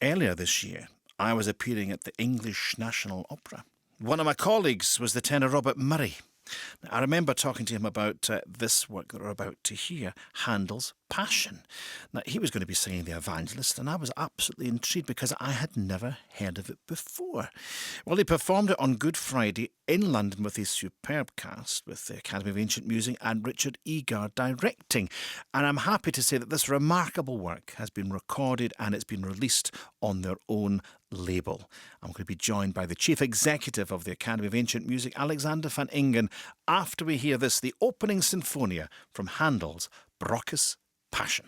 Earlier this year, I was appearing at the English National Opera. One of my colleagues was the tenor Robert Murray. Now, I remember talking to him about this work that we're about to hear, Handel's Passion. Now, he was going to be singing The Evangelist, and I was absolutely intrigued because I had never heard of it before. Well, he performed it on Good Friday in London with his superb cast, with the Academy of Ancient Music and Richard Egar directing. And I'm happy to say that this remarkable work has been recorded and it's been released on their own label. I'm going to be joined by the Chief Executive of the Academy of Ancient Music, Alexander van Ingen, after we hear this, the opening sinfonia from Handel's Brockes-Passion.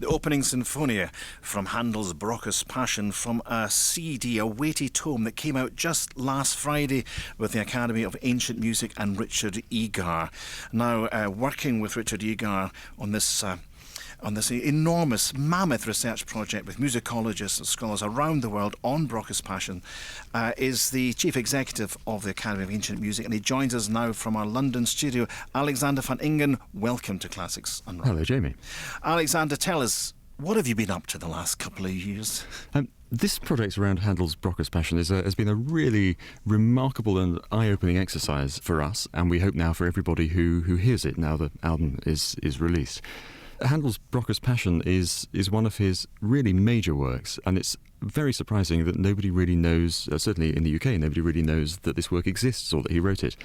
The opening sinfonia from Handel's Brockes-Passion from a CD, a weighty tome that came out just last Friday with the Academy of Ancient Music and Richard Egar. Now, working with Richard Egar on this on this enormous, mammoth research project with musicologists and scholars around the world on Brockes-Passion, is the Chief Executive of the Academy of Ancient Music, and he joins us now from our London studio. Alexander van Ingen, welcome to Classics Unwrapped. Hello, Jamie. Alexander, tell us, what have you been up to the last couple of years? This project around Handel's Brockes-Passion has been a really remarkable and eye-opening exercise for us, and we hope now for everybody who hears it now the album is released. Handel's Brockes-Passion is one of his really major works, and it's very surprising that nobody really knows, certainly in the UK, nobody really knows that this work exists or that he wrote it.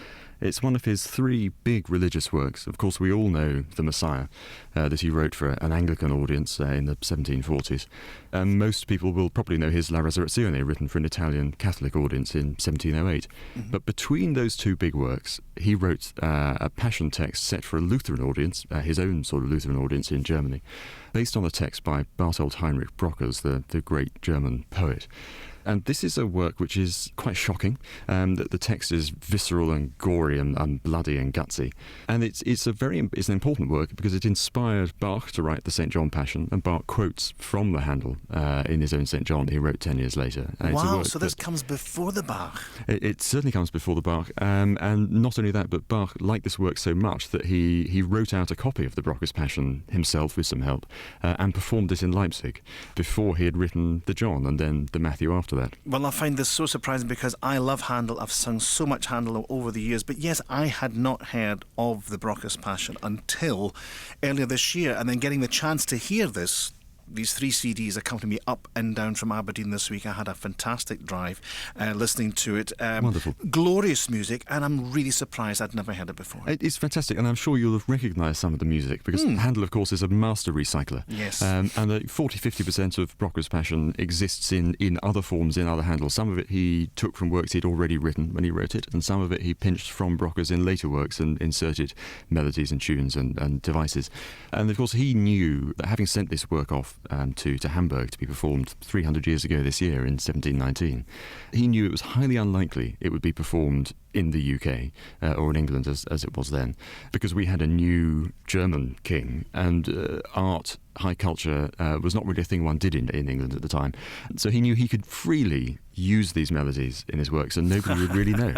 It's one of his three big religious works. Of course, we all know The Messiah, that he wrote for an Anglican audience in the 1740s. Most people will probably know his La Resurrezione, written for an Italian Catholic audience in 1708. Mm-hmm. But between those two big works, he wrote a passion text set for a Lutheran audience, his own sort of Lutheran audience in Germany, based on a text by Barthold Heinrich Brockes, the great German poet. And this is a work which is quite shocking. The text is visceral and gory and bloody and gutsy. And it's an important work because it inspired Bach to write the St. John Passion, and Bach quotes from the Handel in his own St. John that he wrote 10 years later. Wow, so this comes before the Bach. It certainly comes before the Bach. And not only that, but Bach liked this work so much that he wrote out a copy of the Brockes-Passion himself with some help and performed it in Leipzig before he had written the John and then the Matthew after that. Well, I find this so surprising because I love Handel. I've sung so much Handel over the years. But yes, I had not heard of the Brockes-Passion until earlier this year. And then getting the chance to hear these three CDs accompany me up and down from Aberdeen this week. I had a fantastic drive listening to it. Wonderful. Glorious music, and I'm really surprised I'd never heard it before. It's fantastic, and I'm sure you'll have recognised some of the music, because Handel, of course, is a master recycler. Yes. And 40-50% of Brockes-Passion exists in other forms in other Handel. Some of it he took from works he'd already written when he wrote it, and some of it he pinched from Brockes in later works and inserted melodies and tunes and devices. And, of course, he knew that having sent this work off to Hamburg to be performed 300 years ago this year in 1719. He knew it was highly unlikely it would be performed in the UK or in England as it was then, because we had a new German king, and art, high culture was not really a thing one did in England at the time. So he knew he could freely use these melodies in his works and nobody would really know.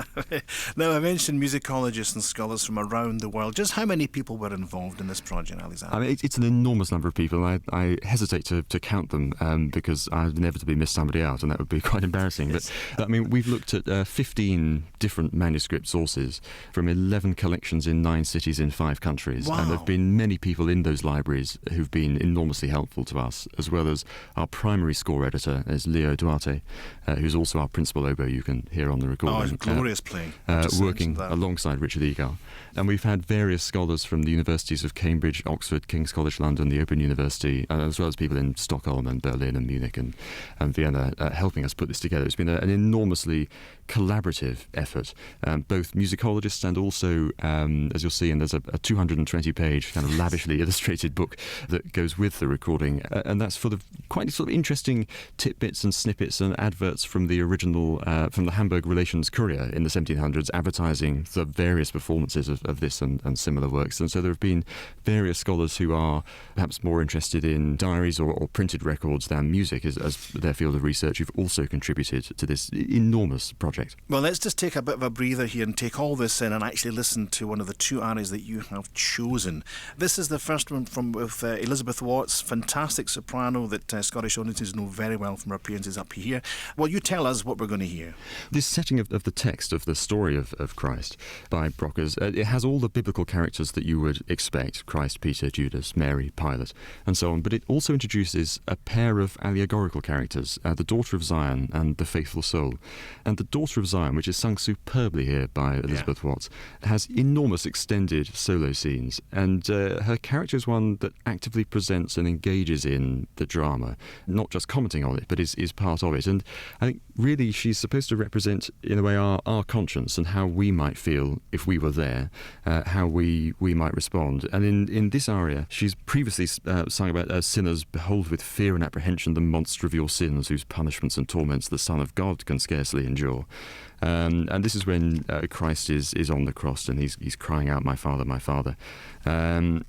Now, I mentioned musicologists and scholars from around the world. Just how many people were involved in this project, Alexander? I mean, it's an enormous number of people. I hesitate to count them because I'd inevitably miss somebody out, and that would be quite embarrassing. Yes. But I mean, we've looked at 15 different manuscript sources from 11 collections in 9 cities in 5 countries. Wow. And there have been many people in those libraries who've been enormously helpful to us, as well as our primary score editor is Leo Duarte, who's also our principal oboe you can hear on the recording. Oh, glorious playing. Working alongside Richard Egal. And we've had various scholars from the universities of Cambridge, Oxford, King's College London, the Open University, as well as people in Stockholm and Berlin and Munich and Vienna helping us put this together. It's been an enormously collaborative effort, both musicologists and also, as you'll see, and there's a 220-page kind of lavishly illustrated book that goes with the recording, and that's for the quite sort of interesting tidbits and snippets and adverts from the original, from the Hamburg Relations Courier in the 1700s, advertising the various performances of this and similar works. And so there have been various scholars who are perhaps more interested in diaries or printed records than music as their field of research, who've also contributed to this enormous project. Well, let's just take a bit of a breather here and take all this in and actually listen to one of the 2 arias that you have chosen. This is the first one with Elizabeth Watts, fantastic soprano that Scottish audiences know very well from her appearances up here. Well, you tell us what we're going to hear. This setting of the text of the story of Christ by Brockes, it has all the biblical characters that you would expect: Christ, Peter, Judas, Mary, Pilate, and so on. But it also introduces a pair of allegorical characters, the daughter of Zion and the faithful soul. And the daughter of Zion, which is sung superbly here by Elizabeth Watts, has enormous extended solo scenes, and her character is one that actively presents and engages in the drama, not just commenting on it, but is part of it. And I think really she's supposed to represent, in a way, our conscience and how we might feel if we were there, how we might respond. And in this aria, she's previously sung about sinners, behold with fear and apprehension the monster of your sins, whose punishments and torments the Son of God can scarcely endure. And this is when Christ is on the cross and he's crying out, "My Father, my Father." And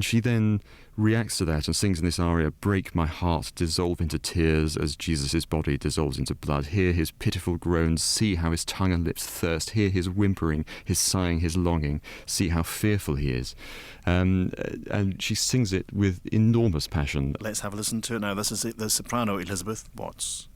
she then reacts to that and sings in this aria, "Break my heart, dissolve into tears as Jesus' body dissolves into blood. Hear his pitiful groans, see how his tongue and lips thirst. Hear his whimpering, his sighing, his longing. See how fearful he is." And she sings it with enormous passion. Let's have a listen to it now. This is the soprano Elizabeth Watts.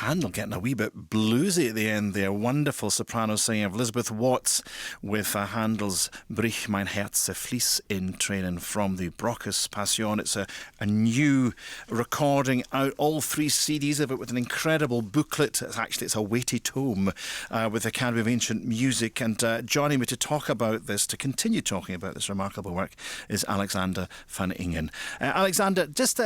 Handel getting a wee bit bluesy at the end there. Wonderful soprano singing of Elizabeth Watts with Handel's Brich mein Herz fließt in Tränen from the Brockes-Passion. It's a new recording out, all 3 CDs of it with an incredible booklet. It's a weighty tome with the Academy of Ancient Music. And joining me to talk about this, to continue talking about this remarkable work, is Alexander van Ingen. Alexander, just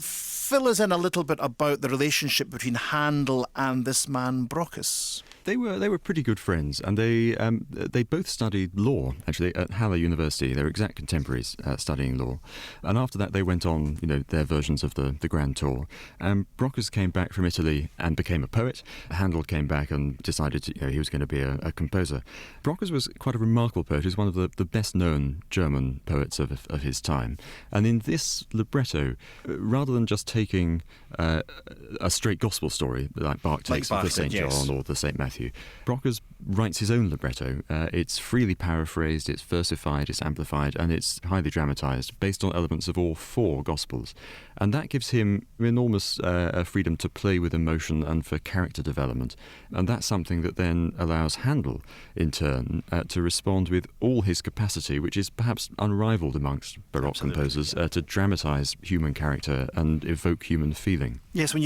fill us in a little bit about the relationship between Handel and this man Brockes. They were pretty good friends, and they both studied law, actually, at Halle University. They were exact contemporaries studying law. And after that, they went on, their versions of the Grand Tour. And Brockes came back from Italy and became a poet. Handel came back and decided he was going to be a composer. Brockes was quite a remarkable poet. He was one of the best-known German poets of his time. And in this libretto, rather than just taking a straight gospel story, like Bach takes of the St. John or the St. Matthew, Brockes writes his own libretto. It's freely paraphrased, it's versified, it's amplified, and it's highly dramatised, based on elements of all 4 Gospels. And that gives him enormous freedom to play with emotion and for character development. And that's something that then allows Handel, in turn, to respond with all his capacity, which is perhaps unrivaled amongst Baroque composers, to dramatise human character and evoke human feeling. Yes, when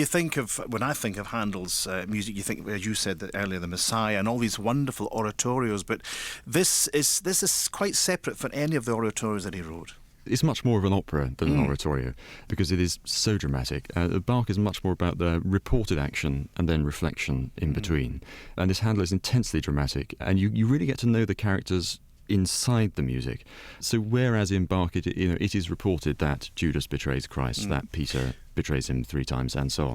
I think of Handel's music, you think, as you said that earlier, the Messiah and all these wonderful oratorios, but this is quite separate from any of the oratorios that he wrote. It's much more of an opera than an oratorio, because it is so dramatic. Bach is much more about the reported action and then reflection in between. And this Handel is intensely dramatic, and you really get to know the characters inside the music. So whereas in Bach it is reported that Judas betrays Christ, that Peter betrays him 3 times, and so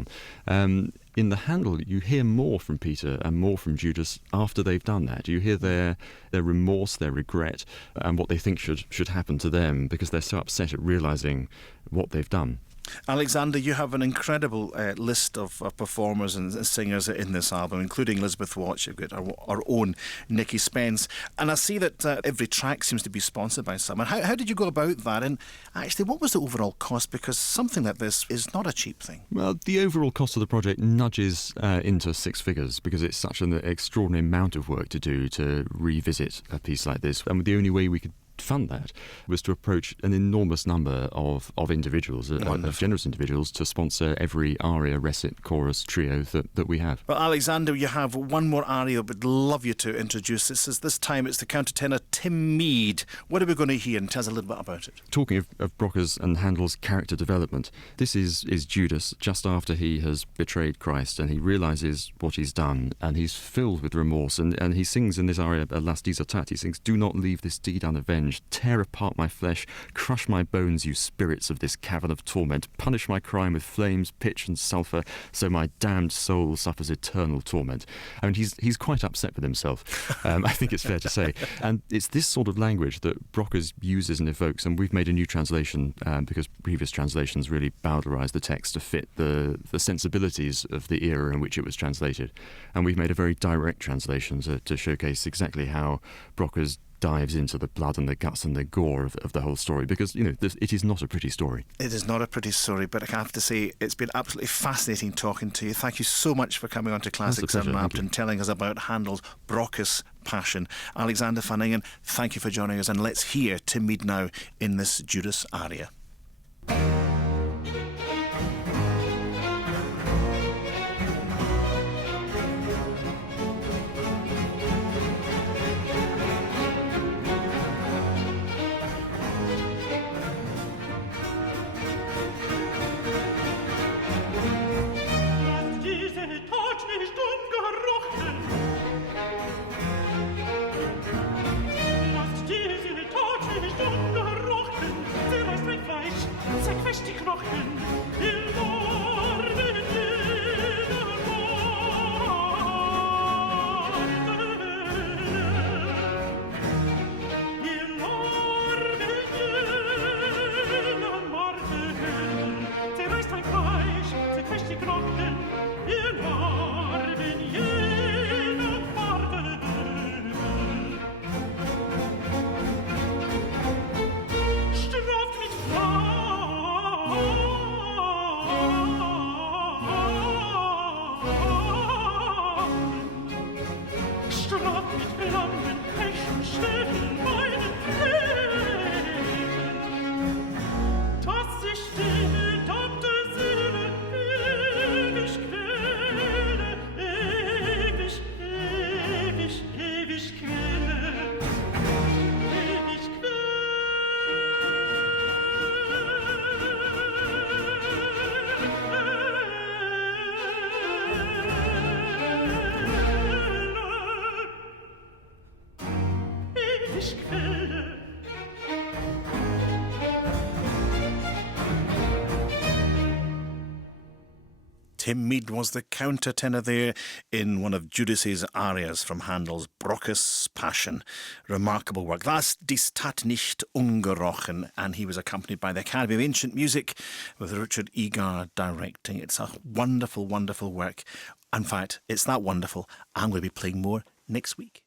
on. In the Handel, you hear more from Peter and more from Judas after they've done that. You hear their remorse, their regret, and what they think should happen to them, because they're so upset at realising what they've done. Alexander, you have an incredible list of performers and singers in this album, including Elizabeth Watts. You've got our own Nicky Spence. And I see that every track seems to be sponsored by someone. How did you go about that? And actually, what was the overall cost? Because something like this is not a cheap thing. Well, the overall cost of the project nudges into 6 figures, because it's such an extraordinary amount of work to do to revisit a piece like this. And the only way we could fund that was to approach an enormous number of individuals, of generous individuals, to sponsor every aria, recit, chorus, trio that we have. Well, Alexander, you have one more aria, but love you to introduce. This time it's the countertenor Tim Mead. What are we going to hear? And tell us a little bit about it. Talking of Brockes and Handel's character development, this is Judas just after he has betrayed Christ, and he realises what he's done, and he's filled with remorse, and he sings in this aria, Las Disatat, he sings, "Do not leave this deed unavenged. Tear apart my flesh, crush my bones, you spirits of this cavern of torment. Punish my crime with flames, pitch and sulphur, so my damned soul suffers eternal torment." I mean, he's quite upset with himself, I think it's fair to say. And it's this sort of language that Brockes uses and evokes, and we've made a new translation because previous translations really bowdlerised the text to fit the sensibilities of the era in which it was translated. And we've made a very direct translation to showcase exactly how Brockes dives into the blood and the guts and the gore of the whole story, because it is not a pretty story. It is not a pretty story, but I have to say it's been absolutely fascinating talking to you. Thank you so much for coming on to Classics Unwrapped and telling us about Handel's Brockes-Passion. Alexander van Ingen, thank you for joining us, and let's hear Tim Mead now in this Judas aria. Lasst diese Tat nicht ungerochen, sie reißt weg Milchquelle. Tim Mead was the countertenor there in one of Judas's arias from Handel's Brockes-Passion. Remarkable work. Das Dies tat nicht ungerochen, and he was accompanied by the Academy of Ancient Music with Richard Egar directing. It's a wonderful, wonderful work. In fact, it's that wonderful, I'm going to be playing more next week.